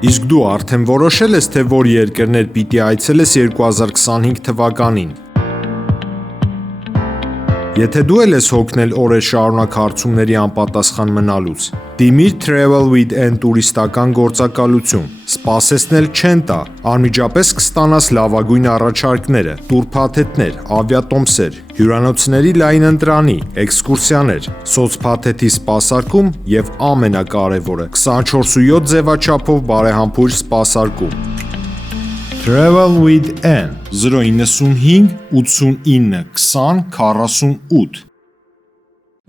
Իսկ դու արդեն որոշել ես, թե որ երկրներ պիտի այցելես 2025 թվականին։ Եթե դու էլ ես հոգնել օրեր շարունակ հարցումների անպատասխան մնալուց, դիմիր Travel with N տուրիստական գործակալություն, սպասեցնել չեն տա, անմիջապես կստանաս լավագույն առաջարկները, տուրփաթեթներ, ավիատոմսեր, հյուրանոցների լայն ընտրանի, էքսկուրսիաներ, սոցփաթեթի սպասարկում եւ ամենակարևորը 24/7 ձևաչափով բարեհամբույր սպասարկում։ Travel with N 095 89 20 48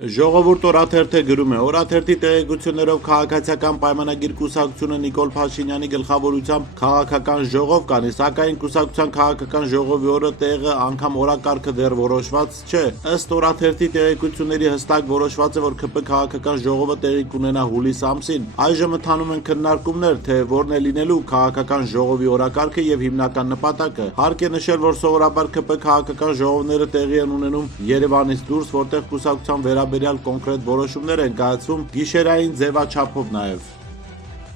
Ժողովուրդ օրաթերթը գրում է. Օրաթերթի տեղեկություններով քաղաքացիական պայմանագիր կուսակցությունը Նիկոլ Փաշինյանի գլխավորությամբ քաղաքական ժողով կանի, սակայն կուսակցության քաղաքական ժողովի օրը տեղը անգամ օրակարգը դեռ որոշված չէ։ Ըստ օրաթերթի տեղեկությունների հստակ որոշված է, որ ԿՊ քաղաքական ժողովը տեղի կունենա հուլիս ամսին։ Այժմ ընթանում են քննարկումներ, թե որն է լինելու քաղաքական ժողովի օրակարգը եւ հիմնական նպատակը։ Հարկ է նշել, որ սովորաբար ԿՊ քաղաքական ժողովները տեղի են ունենում Երևանից դուրս, որտեղ կուսակցության վերաբերյալ կոնկրետ որոշումներ են կայացվում գիշերային ձևաչափով նաև։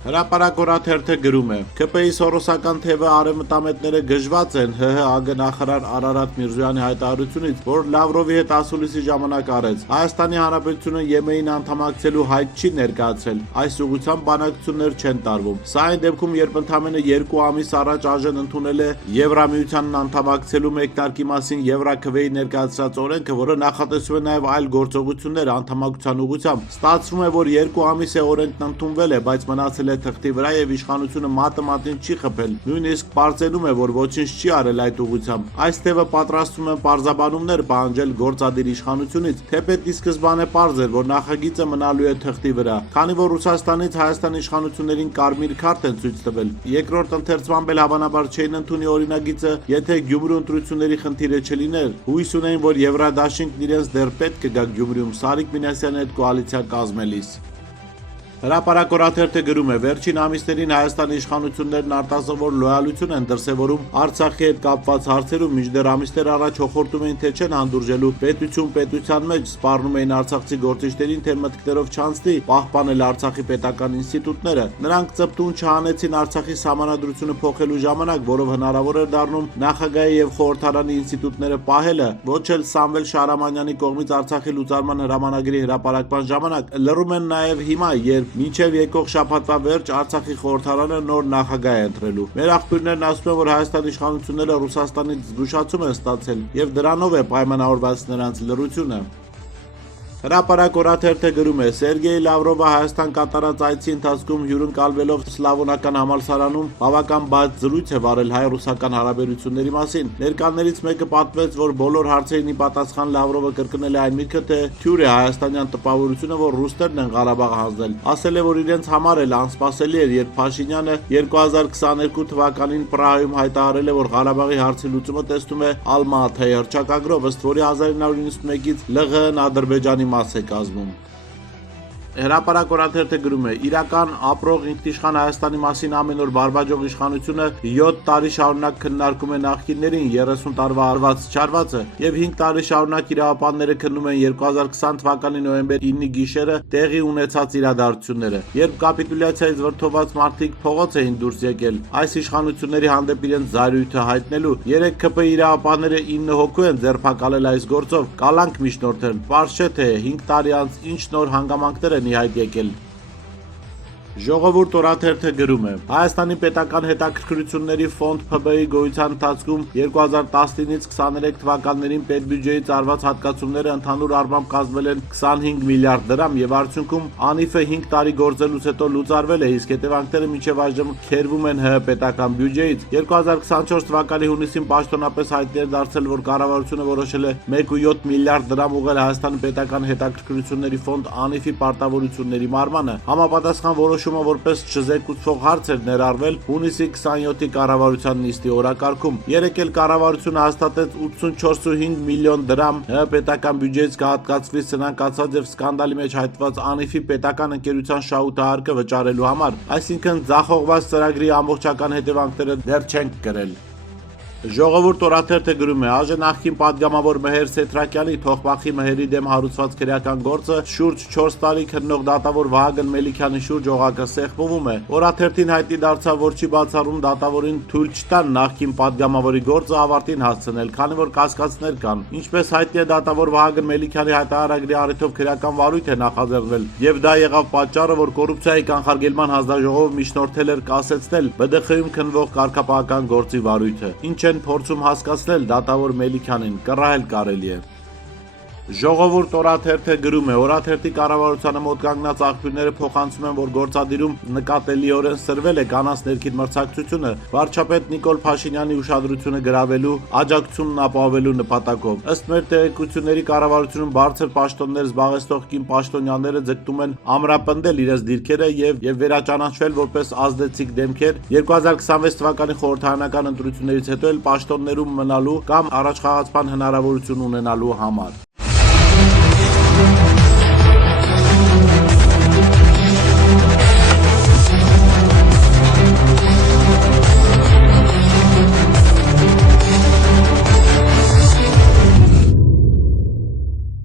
Հրապարակ օրաթերթը գրում է. ԿՊ-ի սորոսական թևը արևմտամետները գժված են ՀՀ ԱԳ նախարար Արարատ Միրզոյանի հայտարարությունից, որ Լավրովի հետ ասուլիսի ժամանակ արեց։ Հայաստանի Հանրապետությունը ԵՄ-ին անդամակցելու հայտ չի ներկայացրել, այս ուղղությամբ բանակցություններ չեն տարվում։ Սա այն դեպքում, երբ ընդամենը 2 ամիս առաջ ԱԺ-ն ընդունել է Եվրամիությանն անդամակցելու մեկնարկի մասին Եվրաքվեի ներկայացրած օրենքը, որը նախատեսում է նաև այլ գործողություններ անդամակցության ուղղությամբ։ Ստացվում է, որ 2 ամիս է օրենքն ընդունվել է, բայց մնացել է թղթի վրա եւ իշխանությունը մատը մատին չի խփել, նույնիսկ պարծենում է, որ ոչինչ չի արել այդ ուղղությամբ։ Այս թևը պատրաստում են պարզաբանումներ պահանջել գործադիր իշխանությունից, թեպետ ի սկզբանե պարզ էր, որ նախագիծը մնալու է թղթի վրա, քանի որ Ռուսաստանից Հայաստանի իշխանություններին կարմիր քարտ են ցույց տվել։ Երկրորդ ընթերցմամբ էլ հավանաբար չէին ընդունի օրինագիծը, եթե Գյումրու ընտրությունների խնդիրը չլիներ։ Հույս ունեն, որ Եվրադաշինքն իրենց դեռ պետք կգա Գյումրիում Սարիկ Մինասյանի հետ կոալիցիա կազմելիս։ Հրապարակ օրաթերթը գրում է. Վերջին ամիսներին Հայաստանի իշխանություններն արտասովոր լոյալություն են դրսևորում Արցախի հետ կապված հարցերում, մինչդեռ ամիսներ առաջ հոխորտում էին, թե չեն հանդուրժելու պետության մեջ, սպառնում էին արցախցի գործիչներին, թե մտքներով չանցնի պահպանել Արցախի պետական ինստիտուտները։ Նրանք ծպտուն չհանեցին Արցախի սահմանադրությունը փոխելու ժամանակ, որով հնարավոր էր դառնում նախագահի եւ խորհրդարանի ինստիտուտները պահելը, ոչ էլ Սամվել Շահրամանյանի կողմից Արցախի լուծարման հրամանագրի հրապարակման ժամանակ։ Լռում են նաեւ հիմա, երբ մինչև եկող շաբաթվա վերջ Արցախի խորհրդարանը նոր նախագահ է ընտրելու։ Մեր աղբյուրներն ասում են, որ Հայաստանի իշխանությունները Ռուսաստանից զգուշացում են ստացել եւ դրանով է պայմանավորված նրանց լռությունը։ Հրապարակ օրաթերթը գրում է. Սերգեյ Լավրովը Հայաստան կատարած այցի ընթացքում հյուրընկալվելով Սլավոնական համալսարանում բավական բաց զրույց է վարել հայ-ռուսական հարաբերությունների մասին։ Ներկաներից մեկը պատմեց, որ բոլոր հարցերին ի պատասխան Լավրովը կրկնել է այն միտքը, թե թյուր է հայաստանյան տպավորությունը, որ ռուսներն են Ղարաբաղը հանձնել։ Ասել է, որ իրենց համար էլ անսպասելի էր, երբ Փաշինյանը 2022 թվականին Պրահայում հայտարարել է, որ Ղարաբաղի հարցի լուծումը տեսնում է Ալմա-Աթայի հռչակագրով, ըստ որի 1991-ից ԼՂՀ-ն Ադրբեջանի մաս է կազմում։ Հրապարակ օրաթերթը գրում է. Իրական ապրող ինքնիշխան Հայաստանի մասին ամեն օր բարբաջող իշխանությունը 7 տարի շարունակ քննարկում է նախկիններին 30 տարվա արված չարվածը եւ 5 տարի շարունակ իրավապանները քննում են 2020 թվականի նոյեմբեր 9-ի գիշերը տեղի ունեցած իրադարձությունները, երբ կապիտուլյացիայից վրդովված մարդիկ փողոց էին դուրս եկել այս իշխանությունների հանդեպ իրենց զայրույթը հայտնելու։ 3 ԿՊ իրավապանները 9 հոգու են ձերբակալել այս գործով, կալանք միջնորդել։ Պարզ չէ, թե 5 տարի անց ինչ նոր հանգամանքներ ի հայտ եկել։ Ժողովուրդ օրաթերթը գրում է. Հայաստանի պետական հետաքրքրությունների ֆոնդ ՓԲ-ի գոյության ընթացքում 2019-ից 23 թվականներին պետբյուջեից արված հատկացումները ընդհանուր առմամբ կազմել են 25 միլիարդ դրամ եւ արդյունքում ԱՆԻՖ-ը 5 տարի գործելուց հետո լուծարվել է, իսկ հետևանքները մինչեւ այժմ քերվում են ՀՀ պետական բյուջեից։ 2024 թվականի հունիսին պաշտոնապես հայտնի էր դարձել, որ կառավարությունը որոշել է 1.7 միլիարդ դրամ ուղղել Հայաստանի պետական հետաքրքրությունների ֆոնդ ԱՆԻՖ-ի պարտավորությունների մարմանը։ Համապատասխան որոշ որպես չզեկուցվող հարց էր ներառվել հունիսի 27-ի կառավարության նիստի օրակարգում։ Երեկ էլ կառավարությունը հաստատեց 84.5 միլիոն դրամ ՀՀ պետական բյուջեից կհատկացվի սնանկացած եւ սկանդալի մեջ հայտնված ԱՆԻՖ-ի պետական ընկերության շահութահարկը վճարելու համար, այսինքն ձախողված ծրագրի ամբողջական հետևանքները դեռ չեն կրել։ Ժողովուրդ օրաթերթը գրում է. «Այժմ նախկին падգամավոր Մեհեր Սեթրակյանի թողբախի Մեհերի դեմ հարուցված քրեական գործը շուրջ 4 տարի քննող դատավոր Վահագն Մելիքյանի շուրջ օղակը սեղմվում է։ Օրաթերթին հայտնի դարձավ, որ չի բացառում դատավորին թույլ չտան նախկին падգամավորի գործը ավարտին հասցնել, քանի որ կասկածներ կան։ Ինչպես հայտնի է, դատավոր Վահագն Մելիքյանի հայտարարագրի առիթով քրեական վարույթ է նախաձեռնել, եւ դա եղավ պատճառը, որ կոռուպցիայի կանխարգելման հանձնաժողովը միջնորդել էր կասեցնել ԲԴԽ-ում քննվող կարգապահական գործի վարույթը, ինչ են փորձում հասկացնել դատավոր Մելիքյանին, կռահել կարելի է»։ Ժողովուրդ օրաթերթը գրում է. «Օրաթերթի կառավարությանը մոտ կանգնած աղբյուրները փոխանցում են, որ գործադիրում նկատելիորեն սրվել է կանանց ներքին մրցակցությունը վարչապետ Նիկոլ Փաշինյանի ուշադրությունը գրավելու, աջակցությունն ապահովելու նպատակով։ Ըստ մեր տեղեկությունների, կառավարությունում բարձր պաշտոններ զբաղեցնող կին պաշտոնյաները ձգտում են ամրապնդել իրենց դիրքերը եւ վերաճանաչվել որպես ազդեցիկ դեմքեր 2026 թվականի խորհրդարանական ընտրություններից հետո էլ պաշտոններում մնալու կամ առաջխաղացման հնարավորություն ունենալու համար։